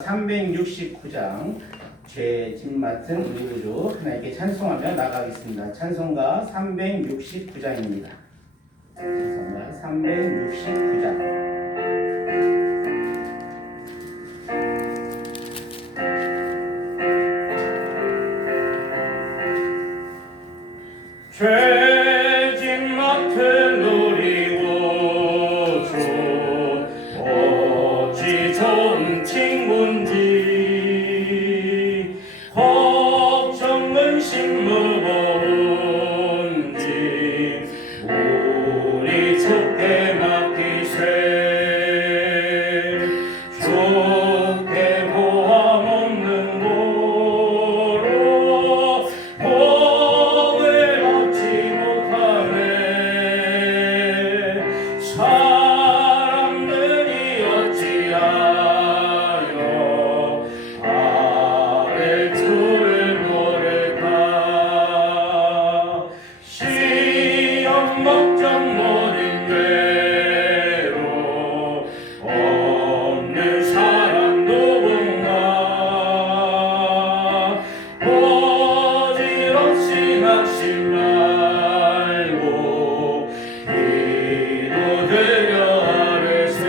369장 죄짐 맡은 우리 구주 하나님께 찬송하며 나가겠습니다. 찬송가 369장입니다. 찬송가 369장. 죄짐 맡은 우리 구주 어찌 좋은 친구인지 걱정 근심 무거운지 우리 주께 맡기세. 주께 보함 없는 도로 복을 얻지 못하네. 사람들이 어찌하여 아랠 줄을 모를까. 시험 걱정 모든 괴로 없는 사람 누군가. 거짓없이 낙심 말고 기도드려 아뢰세.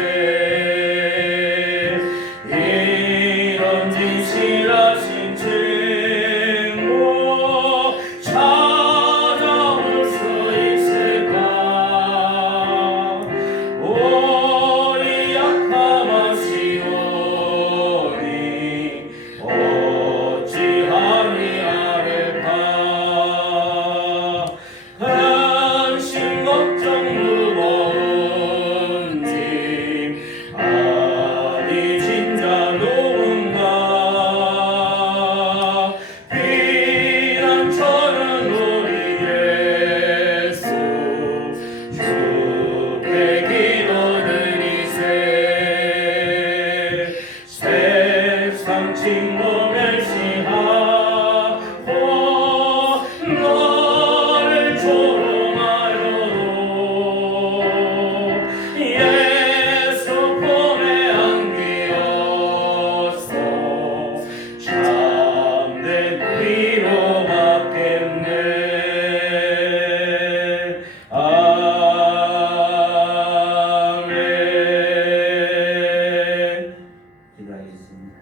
이런 진실하신 친구 찾아올 수 있을까. 우리 약함 아시오니 어찌하니 아뢰까. 근심 걱정 무거운지 아니 진짜 누군가. 비난처는 우리 예수 주께 기도드리세. 세상 친구 멸시하고 너를 조롱하여도 예수 품에 안기었어 참된 위로받겠네. 아멘. 기도하겠습니다.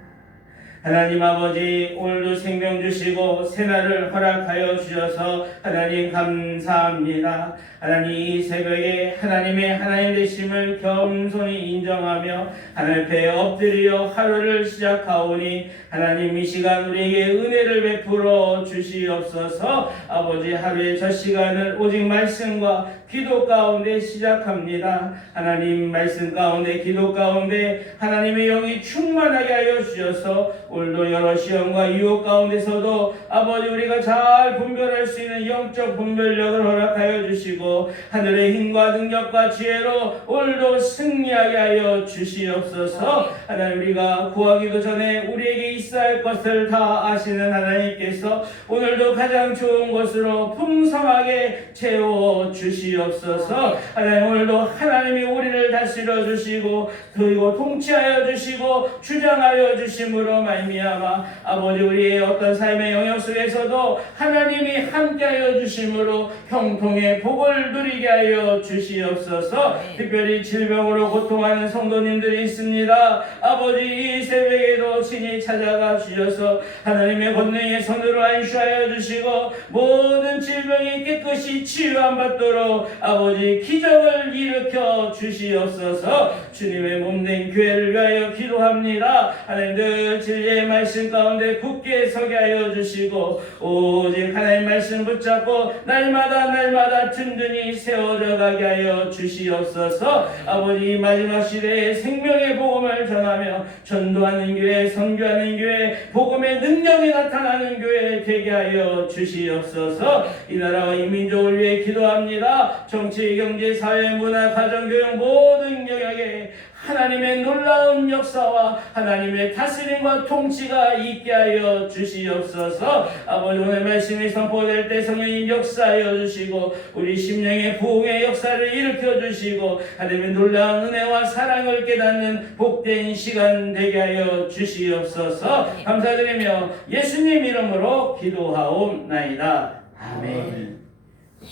하나님 아버지, 오늘도 생명 주시고 새날을 허락하여 주셔서 하나님 감사합니다. 하나님 이 새벽에 하나님의 하나님 되심을 겸손히 인정하며 하나님 앞에 엎드려 하루를 시작하오니 하나님 이 시간 우리에게 은혜를 베풀어 주시옵소서. 아버지, 하루의 첫 시간을 오직 말씀과 기도 가운데 시작합니다. 하나님 말씀 가운데 기도 가운데 하나님의 영이 충만하게 하여 주셔서 오늘도 여러 시험과 유혹 가운데서도 아버지 우리가 잘 분별할 수 있는 영적 분별력을 허락하여 주시고 하늘의 힘과 능력과 지혜로 오늘도 승리하게 하여 주시옵소서. 하나님 우리가 구하기도 전에 우리에게 있어야 할 것을 다 아시는 하나님께서 오늘도 가장 좋은 것으로 풍성하게 채워 주시옵소서. 하나님 오늘도 하나님이 우리를 다스려 주시고 그리고 통치하여 주시고 주장하여 주심으로 말미암아 아버지 우리의 어떤 삶의 영역 속에서도 하나님이 함께하여 주심으로 형통의 복을 누리게 하여 주시옵소서. 특별히 질병으로 고통하는 성도님들이 있습니다. 아버지 이 새벽에도 친히 찾아가 주셔서 하나님의 권능의 손으로 안수하여 주시고 모든 질병이 깨끗이 치유함 받도록 아버지 기적을 일으켜 주시옵소서. 주님의 몸된 교회를 위하여 기도합니다. 하나님 늘 진리의 말씀 가운데 굳게 서게 하여 주시고 오직 하나님 말씀 붙잡고 날마다 든든히 세워져 가게 하여 주시옵소서. 아버지 마지막 시대에 생명의 복음을 전하며 전도하는 교회, 선교하는 교회, 복음의 능력이 나타나는 교회 되게 하여 주시옵소서. 이 나라와 이 민족을 위해 기도합니다. 정치, 경제, 사회, 문화, 가정, 교육 모든 영역에 하나님의 놀라운 역사와 하나님의 다스림과 통치가 있게 하여 주시옵소서. 아버지, 오늘 말씀이 선포될 때 성령님 역사하여 주시고 우리 심령의 부흥의 역사를 일으켜 주시고 하나님의 놀라운 은혜와 사랑을 깨닫는 복된 시간 되게 하여 주시옵소서. 감사드리며 예수님 이름으로 기도하옵나이다. 아멘.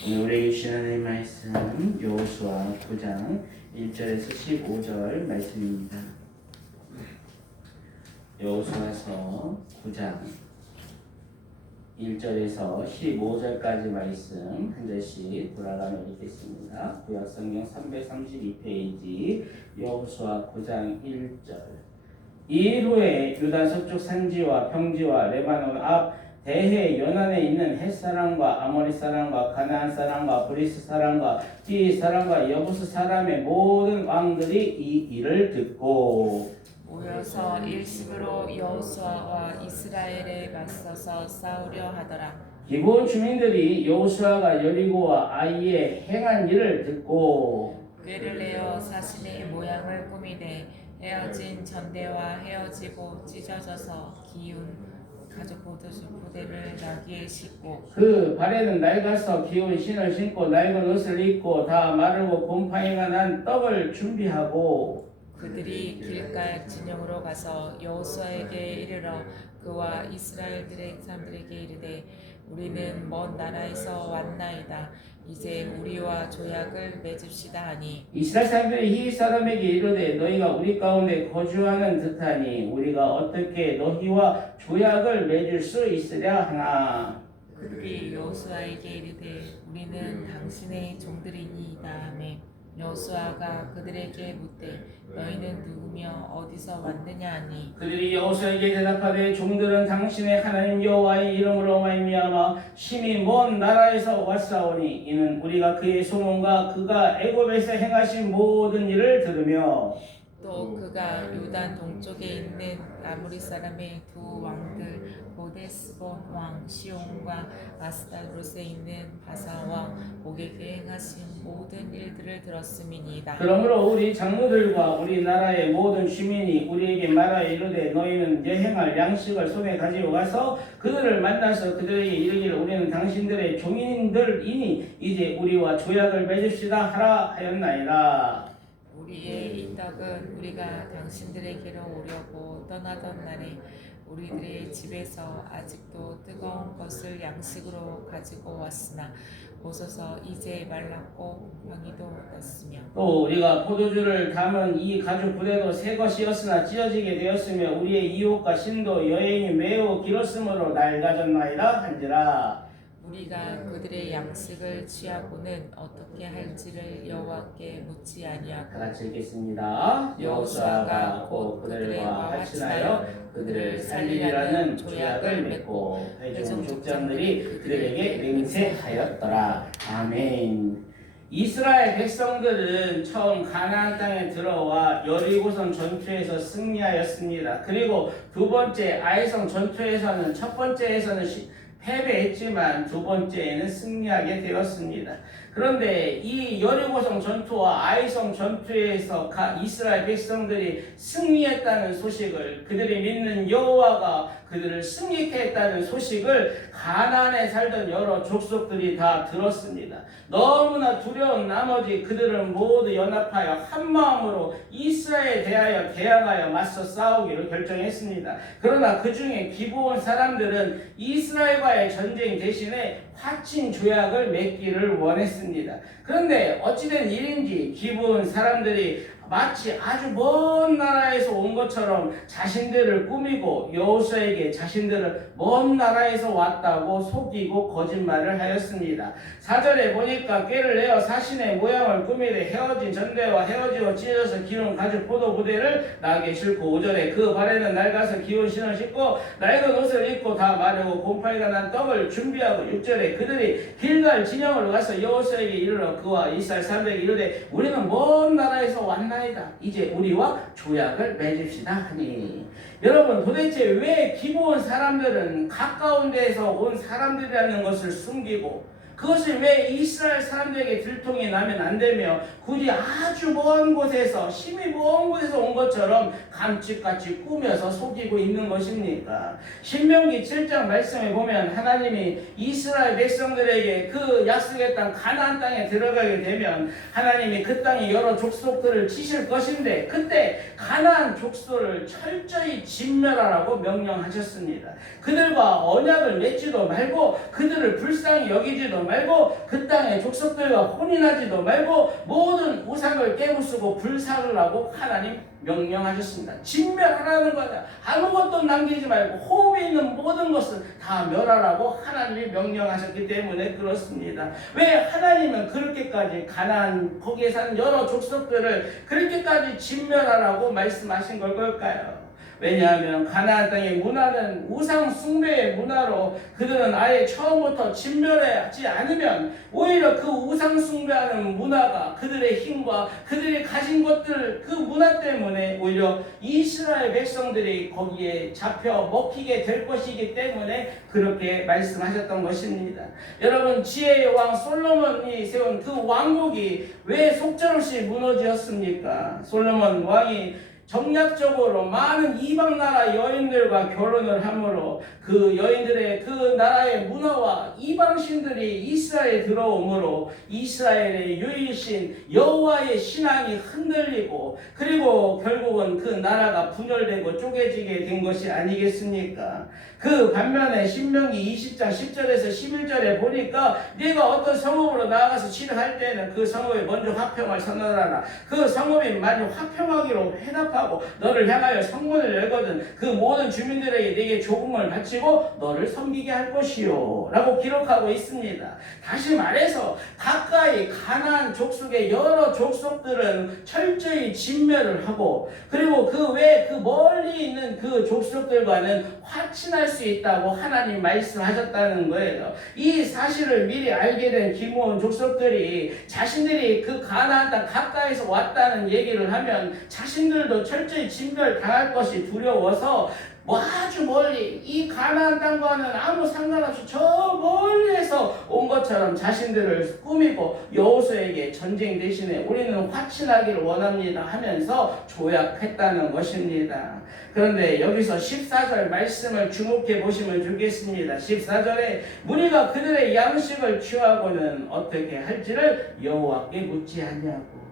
오늘 우리에게 주신 하나님의 말씀 여호수아 9장 1절에서 15절 말씀입니다. 여호수아서 9장 1절에서 15절까지 말씀 한 절씩 돌아가며 읽겠습니다. 구약성경 332페이지 여호수아 9장 1절. 이 일 후에 유다 서쪽 산지와 평지와 레바논 앞 대해 연안에 있는 헷 사람과 아모리 사람과 가나안 사람과 브리스 사람과 띠 사람과 여부스 사람의 모든 왕들이 이 일을 듣고 모여서 일심으로 여호수아와 이스라엘에 맞서서 싸우려 하더라. 기브온 주민들이 여호수아가 여리고와 아이에 행한 일을 듣고 꾀를 내어 자신의 모양을 꾸미되 헤어진 전대와 헤어지고 찢어져서 기운 가죽 부대를 나귀에 싣고 그 발에는 낡아서 기운 신을 신고 낡은 옷을 입고 다 마르고 곰팡이가 난 떡을 준비하고 그들이 길갈 진영으로 가서 여호수아에게 이르러 그와 이스라엘들의 사람들에게 이르되 우리는 먼 나라에서 왔나이다. 이제 우리와 조약을 맺읍시다 하니 이스라엘 사람들이 히윗 사람에게 이르되 너희가 우리 가운데 거주하는 듯하니 우리가 어떻게 너희와 조약을 맺을 수 있으랴 하나. 그들이 여호수아에게 이르되 우리는 당신의 종들이니이다 하매 여호수아가 그들에게 묻되 너희는 누구며 어디서 왔느냐 하니 그들이 여호수아에게 대답하되 종들은 당신의 하나님 여호와의 이름으로 말미암아 심히 먼 나라에서 왔사오니 이는 우리가 그의 소문과 그가 애굽에서 행하신 모든 일을 들으며 또 그가 요단 동쪽에 있는 아무리 사람의 두 왕들 고데스본 왕 시온과 아스타롯에 있는 바사 왕 옥에게 행하신 모든 일들을 들었음이니이다. 그러므로 우리 장로들과 우리나라의 모든 주민이 우리에게 말하여 이르되 너희는 여행할 양식을 손에 가지고 가서 그들을 만나서 그들에게 이르기를 우리는 당신들의 종인들이니 이제 우리와 조약을 맺읍시다 하라 하였나이다. 우리의 이 떡은 우리가 당신들에게로 오려고 떠나던 날에 우리들의 집에서 아직도 뜨거운 것을 양식으로 가지고 왔으나 보소서 이제 말랐고 곰팡이도 났으며 또 우리가 포도주를 담은 이 가죽 부대도 새 것이었으나 찢어지게 되었으며 우리의 이웃과 신도 여행이 매우 길었으므로 낡아졌나이다 한지라. 우리가 그들의 양식을 취하고는 어떻게 할지를 여호와께 묻지 아니하고 다 같이 읽겠습니다. 여호수아가 곧 그들과 합친하여 그들을 살리리라는 조약을 맺고 회중 족장들이 그들에게 맹세하였더라. 아멘. 이스라엘 백성들은 처음 가나안 땅에 들어와 여리고성 전투에서 승리하였습니다. 그리고 두 번째 아이성 전투에서는 첫 번째에서는 패배했지만 두 번째에는 승리하게 되었습니다. 그런데 이 여리고성 전투와 아이성 전투에서 이스라엘 백성들이 승리했다는 소식을 그들이 믿는 여호와가 그들을 승리케 했다는 소식을 가나안에 살던 여러 족속들이 다 들었습니다. 너무나 두려운 나머지 그들은 모두 연합하여 한 마음으로 이스라엘에 대하여 대항하여 맞서 싸우기로 결정했습니다. 그러나 그 중에 기브온 사람들은 이스라엘과의 전쟁 대신에 화친 조약을 맺기를 원했습니다. 그런데 어찌된 일인지 기브온 사람들이 마치 아주 먼 나라에서 온 것처럼 자신들을 꾸미고 여호수아에게 자신들을 먼 나라에서 왔다고 속이고 거짓말을 하였습니다. 4절에 보니까 꾀를 내어 자신의 모양을 꾸미되 헤어진 전대와 헤어지고 찢어서 기운 가죽 포도 부대를 나귀에 싣고 5절에 그 발에는 낡아서 기운 신을 신고 낡은 옷을 입고 다 마르고 곰팡이가 난 떡을 준비하고 6절에 그들이 길갈 진영으로 가서 여호수아에게 이르러 그와 이스라엘 사람들에게 이르되 우리는 먼 나라에서 왔나이다. 이제 우리와 조약을 맺읍시다 하니 여러분 도대체 왜 기브온 사람들은 가까운 데에서 온 사람들이라는 것을 숨기고 그것을 왜 이스라엘 사람들에게 들통이 나면 안 되며 굳이 아주 먼 곳에서 힘이 먼 곳에서 온 것처럼 감칙같이 꾸며서 속이고 있는 것입니까? 신명기 7장 말씀에 보면 하나님이 이스라엘 백성들에게 그 약속의 땅 가나안 땅에 들어가게 되면 하나님이 그 땅에 여러 족속들을 치실 것인데 그때 가나안 족속을 철저히 진멸하라고 명령하셨습니다. 그들과 언약을 맺지도 말고 그들을 불쌍히 여기지도 말고 그 땅의 족속들과 혼인하지도 말고 모든 우상을 깨부수고 불사를 하고 하나님 명령하셨습니다. 진멸하라는 거다. 아무것도 남기지 말고 호흡에 있는 모든 것을 다 멸하라고 하나님이 명령하셨기 때문에 그렇습니다. 왜 하나님은 그렇게까지 가나안 거기에 사는 여러 족속들을 그렇게까지 진멸하라고 말씀하신 걸까요? 왜냐하면 가나안 땅의 문화는 우상 숭배의 문화로 그들은 아예 처음부터 진멸하지 않으면 오히려 그 우상 숭배하는 문화가 그들의 힘과 그들이 가진 것들 그 문화 때문에 오히려 이스라엘 백성들이 거기에 잡혀 먹히게 될 것이기 때문에 그렇게 말씀하셨던 것입니다. 여러분 지혜의 왕 솔로몬이 세운 그 왕국이 왜 속절없이 무너졌습니까? 솔로몬 왕이 정략적으로 많은 이방 나라 여인들과 결혼을 하므로 그 여인들의 그 나라의 문화와 이방신들이 이스라엘에 들어오므로 이스라엘의 유일신 여호와의 신앙이 흔들리고 그리고 결국은 그 나라가 분열되고 쪼개지게 된 것이 아니겠습니까? 그 반면에 신명기 20장 10절에서 11절에 보니까 네가 어떤 성읍으로 나아가서 치료할 때는 그 성읍에 먼저 화평을 선언하라. 그 성읍이 만약 화평하기로 해답하고 너를 향하여 성문을 열거든 그 모든 주민들에게 네게 조공을 바치고 너를 섬기게 할 것이요 라고 기록하고 있습니다. 다시 말해서 가까이 가나안 족속의 여러 족속들은 철저히 진멸을 하고 그리고 그 외에 그 멀리 있는 그 족속들과는 화친할 수 있다고 하나님 말씀하셨다는 거예요. 이 사실을 미리 알게 된 기므온 족속들이 자신들이 그 가나안 땅 가까이서 왔다는 얘기를 하면 자신들도 철저히 진멸당할 것이 두려워서 아주 멀리 이 가나안 땅과는 아무 상관없이 저 멀리에서 온 것처럼 자신들을 꾸미고 여호수아에게 전쟁 대신에 우리는 화친하기를 원합니다 하면서 조약했다는 것입니다. 그런데 여기서 14절 말씀을 주목해 보시면 좋겠습니다. 14절에 무리가 그들의 양식을 취하고는 어떻게 할지를 여호와께 묻지 아니하고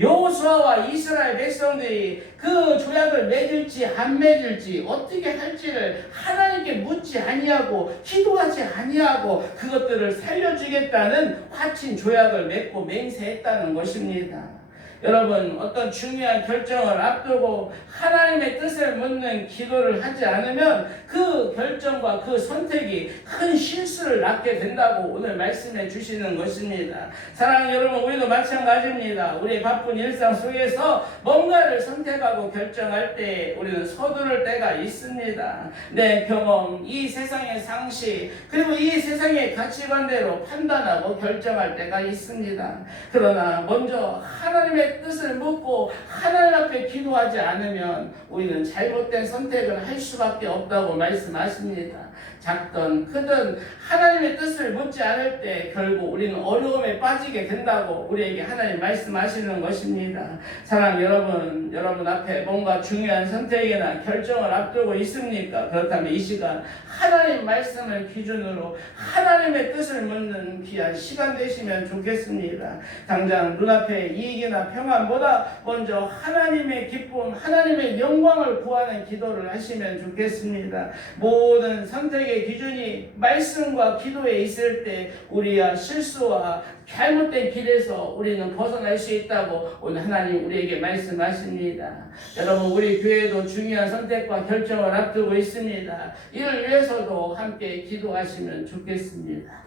여호수아와 이스라엘 백성들이 그 조약을 맺을지 안 맺을지 어떻게 할지를 하나님께 묻지 아니하고 기도하지 아니하고 그것들을 살려주겠다는 화친 조약을 맺고 맹세했다는 것입니다. 여러분 어떤 중요한 결정을 앞두고 하나님의 뜻을 묻는 기도를 하지 않으면 그 결정과 그 선택이 큰 실수를 낳게 된다고 오늘 말씀해 주시는 것입니다. 사랑하는 여러분 우리도 마찬가지입니다. 우리의 바쁜 일상 속에서 뭔가를 선택하고 결정할 때 우리는 서두를 때가 있습니다. 내 경험, 이 세상의 상식 그리고 이 세상의 가치관대로 판단하고 결정할 때가 있습니다. 그러나 먼저 하나님의 뜻을 묻고 하나님 앞에 기도하지 않으면 우리는 잘못된 선택을 할 수밖에 없다고 말씀하십니다. 작든 크든 하나님의 뜻을 묻지 않을 때 결국 우리는 어려움에 빠지게 된다고 우리에게 하나님 말씀하시는 것입니다. 사랑하는 여러분 앞에 뭔가 중요한 선택이나 결정을 앞두고 있습니까? 그렇다면 이 시간 하나님 말씀을 기준으로 하나님의 뜻을 묻는 귀한 시간 되시면 좋겠습니다. 당장 눈앞에 이익이나 평안보다 먼저 하나님의 기쁨, 하나님의 영광을 구하는 기도를 하시면 좋겠습니다. 모든 선택의 기준이 말씀과 기도에 있을 때 우리의 실수와 잘못된 길에서 우리는 벗어날 수 있다고 오늘 하나님 우리에게 말씀하십니다. 여러분 우리 교회도 중요한 선택과 결정을 앞두고 있습니다. 이를 위해서도 함께 기도하시면 좋겠습니다.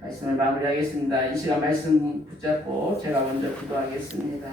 말씀을 마무리하겠습니다. 이 시간 말씀 붙잡고 제가 먼저 기도하겠습니다.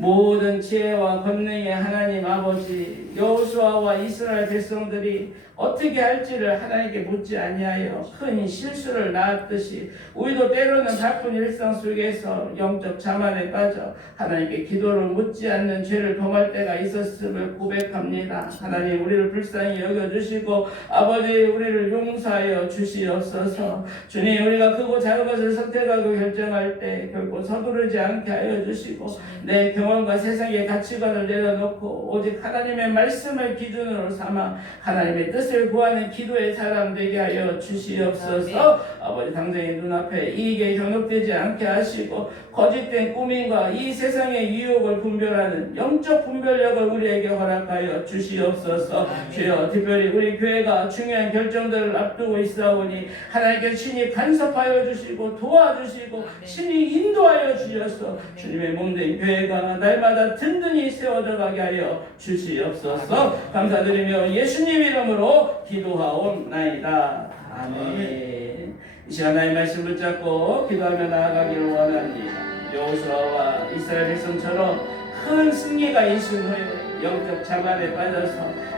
모든 지혜와 권능의 하나님 아버지, 여호수아와 이스라엘 백성들이 어떻게 할지를 하나님께 묻지 아니하여 큰 실수를 낳았듯이 우리도 때로는 바쁜 일상 속에서 영적 자만에 빠져 하나님께 기도를 묻지 않는 죄를 범할 때가 있었음을 고백합니다. 하나님, 우리를 불쌍히 여겨주시고 아버지, 우리를 용서하여 주시옵소서. 주님, 우리가 크고 작은 것을 선택하고 결정할 때 결코 서두르지 않게 하여 주시고 내 경험과 세상의 가치관을 내려놓고 오직 하나님의 말씀을 기준으로 삼아 하나님의 뜻을 구하는 기도의 사람 되게 하여 주시옵소서. 아버지, 당장의 눈앞에 이익에 현혹되지 않게 하시고 거짓된 꾸밈과 이 세상의 유혹을 분별하는 영적 분별력을 우리에게 허락하여 주시옵소서. 주여, 특별히 우리 교회가 중요한 결정들을 앞두고 있사오니 하나님께 친히 간섭하여 주시고 도와주시고 친히 인도하여 주셔서 주님의 몸된 교회가 날마다 든든히 세워져 가게 하여 주시옵소서. 감사드리며 예수님 이름으로 기도하옵나이다. 아멘. 이 시간 나의 말씀 붙잡고 기도하며 나아가기를 원합니다. 여호수아와 이스라엘 백성처럼 큰 승리가 있은 후에 영적 자만에 빠져서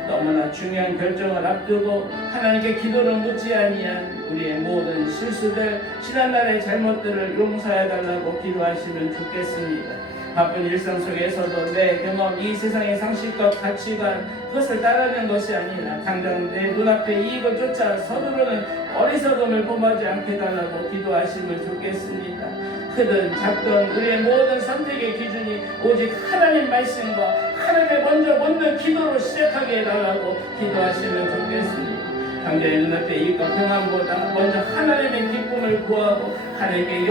너무나 중요한 결정을 앞두고 하나님께 기도를 묻지 아니한 우리의 모든 실수들, 지난날의 잘못들을 용서해달라고 기도하시면 좋겠습니다. 바쁜 일상 속에서도 내 경험, 이 세상의 상식과 가치관, 그것을 따르는 것이 아니라 당장 내 눈앞에 이익을 쫓아 서두르는 어리석음을 범하지 않게 달라고 기도하시면 좋겠습니다. 크든 작든 우리의 모든 선택의 기준이 오직 하나님 말씀과 하나님을 먼저 묻는 기도로 시작하게 해달라고 기도하시면 좋겠습니다. 당장의 눈앞에 이익과 평안보다 먼저 하나님의 기쁨을 구하고 하나님께